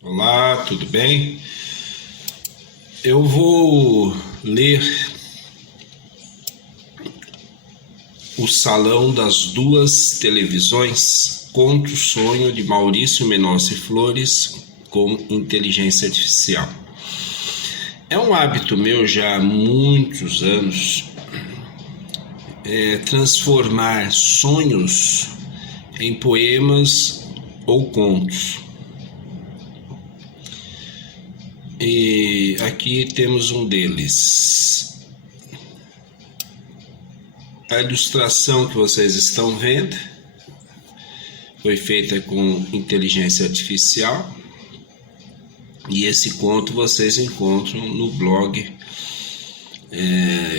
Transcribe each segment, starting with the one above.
Olá, tudo bem? Eu vou ler O Salão das Duas Televisões, Conto Sonho de Maurício Menossi Flores com inteligência artificial. É um hábito meu já há muitos anos transformar sonhos em poemas ou contos. E aqui temos um deles. A ilustração que vocês estão vendo foi feita com inteligência artificial e esse conto vocês encontram no blog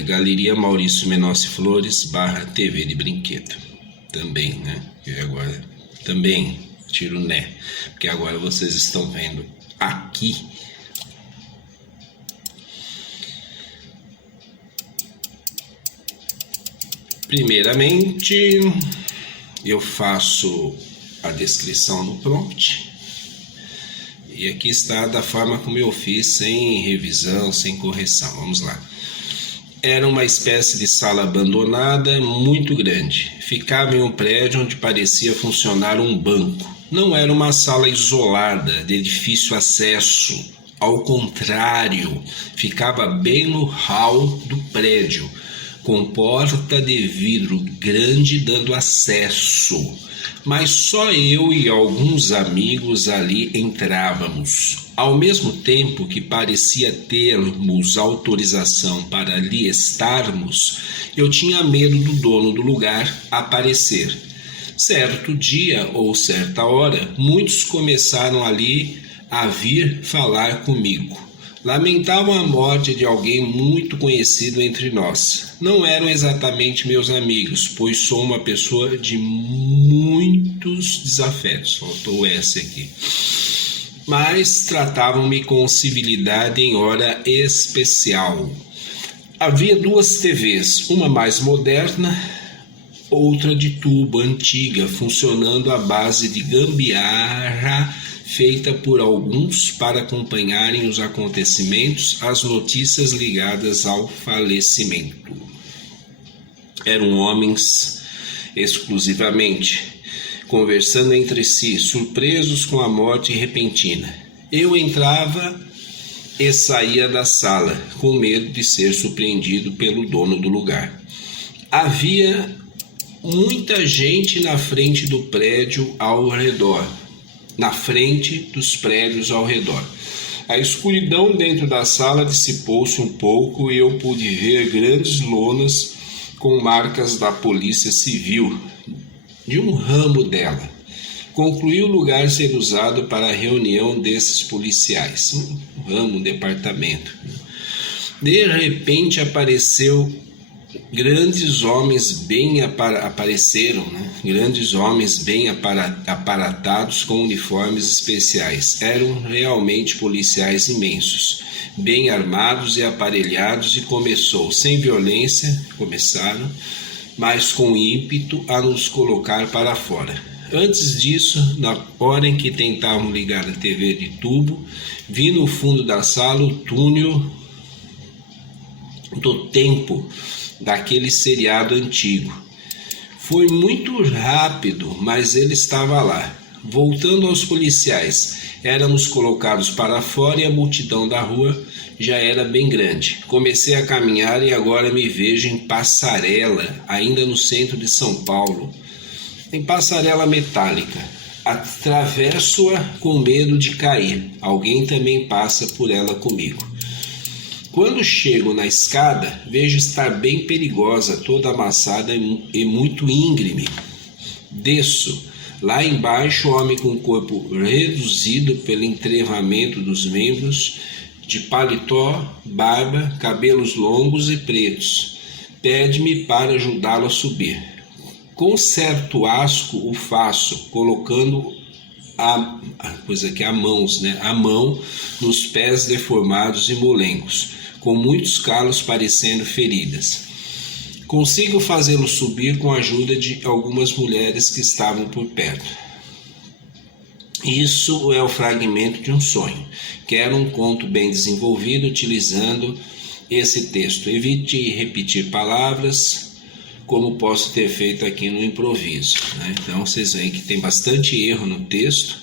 Galeria Maurício Menossi Flores /TV de Brinquedo também, né? E agora também tiro né, porque agora vocês estão vendo aqui. Primeiramente, eu faço a descrição no prompt. E aqui está da forma como eu fiz, sem revisão, sem correção. Vamos lá. Era uma espécie de sala abandonada, muito grande. Ficava em um prédio onde parecia funcionar um banco. Não era uma sala isolada, de difícil acesso. Ao contrário, ficava bem no hall do prédio, com porta de vidro grande dando acesso, mas só eu e alguns amigos ali entrávamos. Ao mesmo tempo que parecia termos autorização para ali estarmos, eu tinha medo do dono do lugar aparecer. Certo dia ou certa hora, muitos começaram ali a vir falar comigo. Lamentavam a morte de alguém muito conhecido entre nós. Não eram exatamente meus amigos, pois sou uma pessoa de muitos desafetos. Faltou essa aqui. Mas tratavam-me com civilidade em hora especial. Havia duas TVs, uma mais moderna, outra de tubo, antiga, funcionando à base de gambiarra, feita por alguns para acompanharem os acontecimentos, as notícias ligadas ao falecimento. Eram homens exclusivamente, conversando entre si, surpresos com a morte repentina. Eu entrava e saía da sala, com medo de ser surpreendido pelo dono do lugar. Havia muita gente na frente do prédio ao redor. Na frente dos prédios ao redor. A escuridão dentro da sala dissipou-se um pouco e eu pude ver grandes lonas com marcas da Polícia Civil, de um ramo dela. Concluí o lugar ser usado para a reunião desses policiais, um ramo, um departamento. De repente apareceram grandes homens bem aparatados com uniformes especiais. Eram realmente policiais imensos, bem armados e aparelhados, e começaram, mas com ímpeto, a nos colocar para fora. Antes disso, na hora em que tentavam ligar a TV de tubo, vi no fundo da sala o túnel do tempo daquele seriado antigo. Foi muito rápido, mas ele estava lá. Voltando aos policiais, éramos colocados para fora e a multidão da rua já era bem grande. Comecei a caminhar e agora me vejo em Passarela, ainda no centro de São Paulo, em passarela metálica. Atravesso-a com medo de cair. Alguém também passa por ela comigo. Quando chego na escada, vejo estar bem perigosa, toda amassada e muito íngreme. Desço. Lá embaixo, homem com o corpo reduzido pelo entrevamento dos membros, de paletó, barba, cabelos longos e pretos. Pede-me para ajudá-lo a subir. Com certo asco o faço, colocando a mão nos pés deformados e molencos, com muitos calos parecendo feridas. Consigo fazê-lo subir com a ajuda de algumas mulheres que estavam por perto. Isso é o fragmento de um sonho. Quero um conto bem desenvolvido utilizando esse texto. Evite repetir palavras, como posso ter feito aqui no improviso, né? Então vocês veem que tem bastante erro no texto,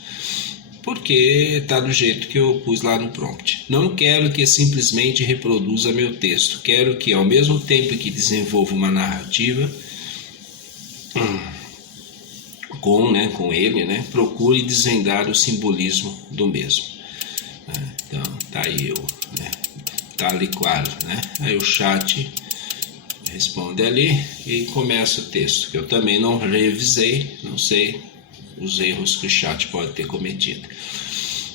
porque está do jeito que eu pus lá no prompt. Não quero que simplesmente reproduza meu texto. Quero que, ao mesmo tempo que desenvolva uma narrativa com ele, procure desvendar o simbolismo do mesmo. Então, tá aí tá ali claro, Aí o chat responde ali e começa o texto, que eu também não revisei, não sei os erros que o chat pode ter cometido.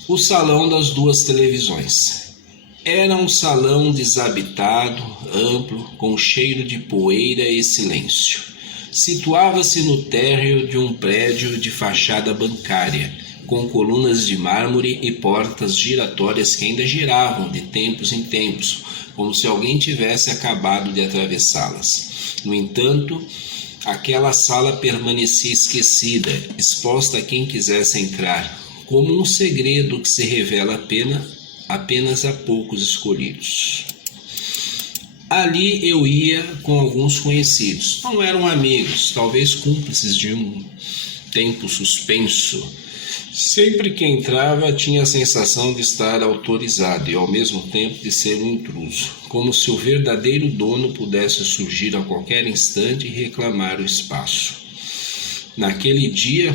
O salão das duas televisões. Era um salão desabitado, amplo, com cheiro de poeira e silêncio. Situava-se no térreo de um prédio de fachada bancária, com colunas de mármore e portas giratórias que ainda giravam de tempos em tempos, como se alguém tivesse acabado de atravessá-las. No entanto, aquela sala permanecia esquecida, exposta a quem quisesse entrar, como um segredo que se revela apenas a poucos escolhidos. Ali eu ia com alguns conhecidos. Não eram amigos, talvez cúmplices de um tempo suspenso. Sempre que entrava tinha a sensação de estar autorizado e ao mesmo tempo de ser um intruso, como se o verdadeiro dono pudesse surgir a qualquer instante e reclamar o espaço. Naquele dia,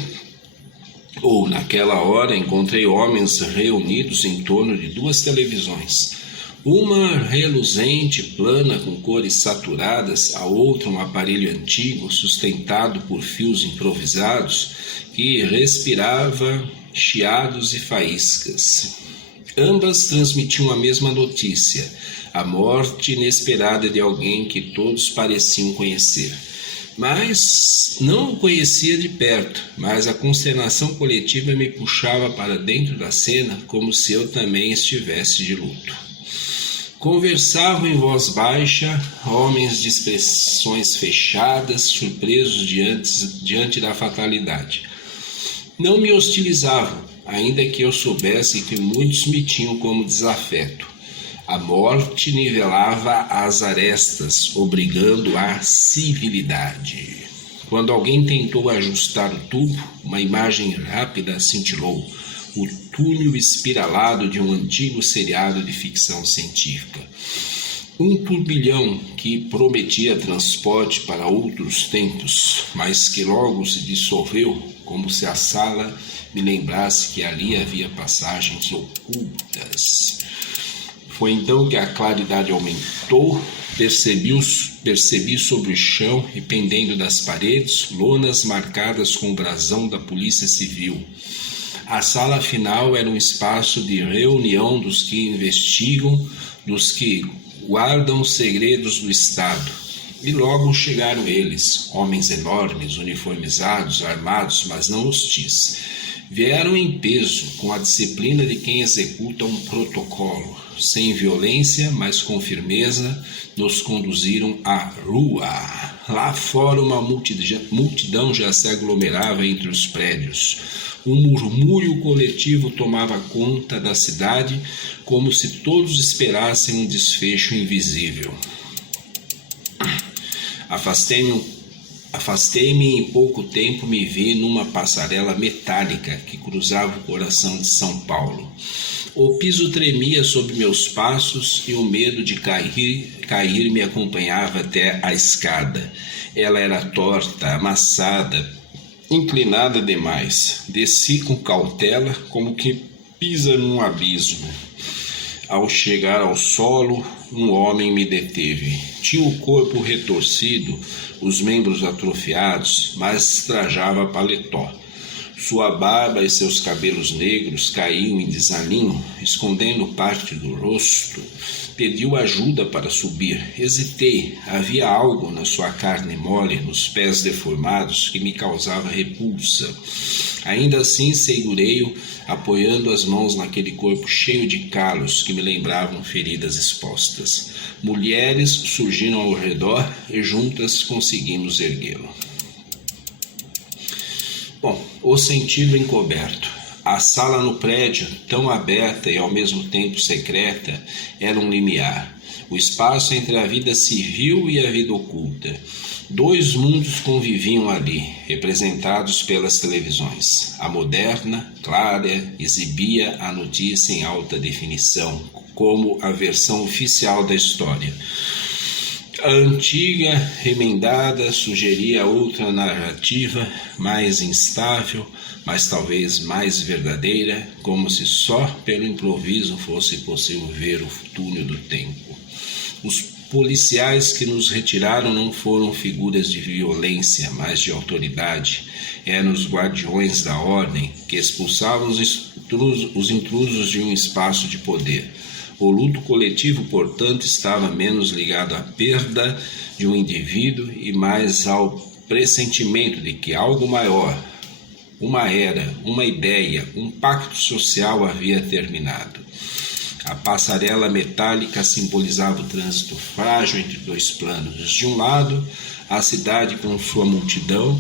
ou naquela hora, encontrei homens reunidos em torno de duas televisões. Uma reluzente, plana, com cores saturadas, a outra um aparelho antigo, sustentado por fios improvisados, que respirava chiados e faíscas. Ambas transmitiam a mesma notícia, a morte inesperada de alguém que todos pareciam conhecer. Mas não o conhecia de perto, mas a consternação coletiva me puxava para dentro da cena como se eu também estivesse de luto. Conversavam em voz baixa, homens de expressões fechadas, surpresos diante da fatalidade. Não me hostilizavam, ainda que eu soubesse que muitos me tinham como desafeto. A morte nivelava as arestas, obrigando à civilidade. Quando alguém tentou ajustar o tubo, uma imagem rápida cintilou. O túnel espiralado de um antigo seriado de ficção científica. Um turbilhão que prometia transporte para outros tempos, mas que logo se dissolveu, como se a sala me lembrasse que ali havia passagens ocultas. Foi então que a claridade aumentou, percebi sobre o chão e pendendo das paredes, lonas marcadas com o brasão da Polícia Civil. A sala final era um espaço de reunião dos que investigam, dos que guardam os segredos do Estado. E logo chegaram eles, homens enormes, uniformizados, armados, mas não hostis. Vieram em peso, com a disciplina de quem executa um protocolo. Sem violência, mas com firmeza, nos conduziram à rua. Lá fora uma multidão já se aglomerava entre os prédios. Um murmúrio coletivo tomava conta da cidade, como se todos esperassem um desfecho invisível. Afastei-me e em pouco tempo me vi numa passarela metálica que cruzava o coração de São Paulo. O piso tremia sob meus passos e o medo de cair me acompanhava até a escada. Ela era torta, amassada, inclinada demais. Desci com cautela, como que pisa num abismo. Ao chegar ao solo, um homem me deteve. Tinha o corpo retorcido, os membros atrofiados, mas trajava paletó. Sua barba e seus cabelos negros caíam em desalinho, escondendo parte do rosto. Pediu ajuda para subir. Hesitei. Havia algo na sua carne mole, nos pés deformados, que me causava repulsa. Ainda assim, segurei-o, apoiando as mãos naquele corpo cheio de calos que me lembravam feridas expostas. Mulheres surgiram ao redor e juntas conseguimos erguê-lo. Bom, o sentido encoberto. A sala no prédio, tão aberta e ao mesmo tempo secreta, era um limiar, o espaço entre a vida civil e a vida oculta. Dois mundos conviviam ali, representados pelas televisões. A moderna, clara, exibia a notícia em alta definição, como a versão oficial da história. A antiga, remendada, sugeria outra narrativa, mais instável, mas talvez mais verdadeira, como se só pelo improviso fosse possível ver o túnel do tempo. Os policiais que nos retiraram não foram figuras de violência, mas de autoridade. Eram os guardiões da ordem que expulsavam os intrusos de um espaço de poder. O luto coletivo, portanto, estava menos ligado à perda de um indivíduo e mais ao pressentimento de que algo maior, uma era, uma ideia, um pacto social havia terminado. A passarela metálica simbolizava o trânsito frágil entre dois planos. De um lado, a cidade com sua multidão,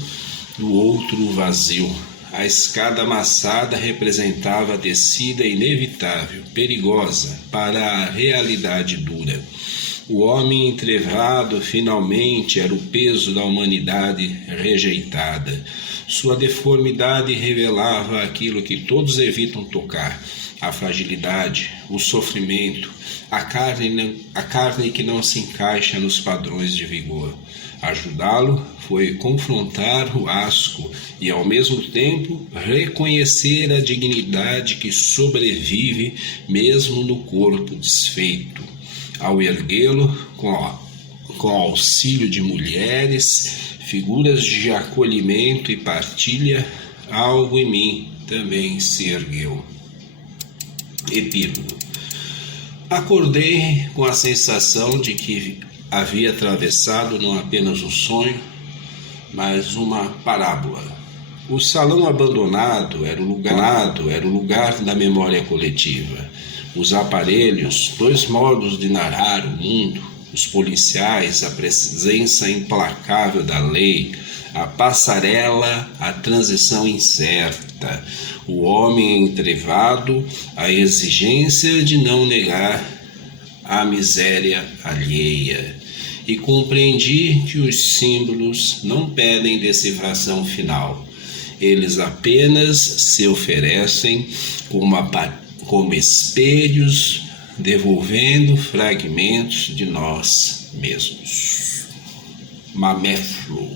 do outro, o vazio. A escada amassada representava a descida inevitável, perigosa, para a realidade dura. O homem entrevado, finalmente, era o peso da humanidade rejeitada. Sua deformidade revelava aquilo que todos evitam tocar: a fragilidade, o sofrimento, a carne que não se encaixa nos padrões de vigor. Ajudá-lo foi confrontar o asco e, ao mesmo tempo, reconhecer a dignidade que sobrevive mesmo no corpo desfeito. Ao erguê-lo, com auxílio de mulheres, figuras de acolhimento e partilha, algo em mim também se ergueu. Epílogo. Acordei com a sensação de que havia atravessado não apenas um sonho, mas uma parábola. O salão abandonado era o lugar da memória coletiva. Os aparelhos, dois modos de narrar o mundo, os policiais, a presença implacável da lei, a passarela, a transição incerta, o homem entrevado, a exigência de não negar a miséria alheia. E compreendi que os símbolos não pedem decifração final. Eles apenas se oferecem como espelhos, devolvendo fragmentos de nós mesmos. Maméflo.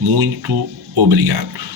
Muito obrigado.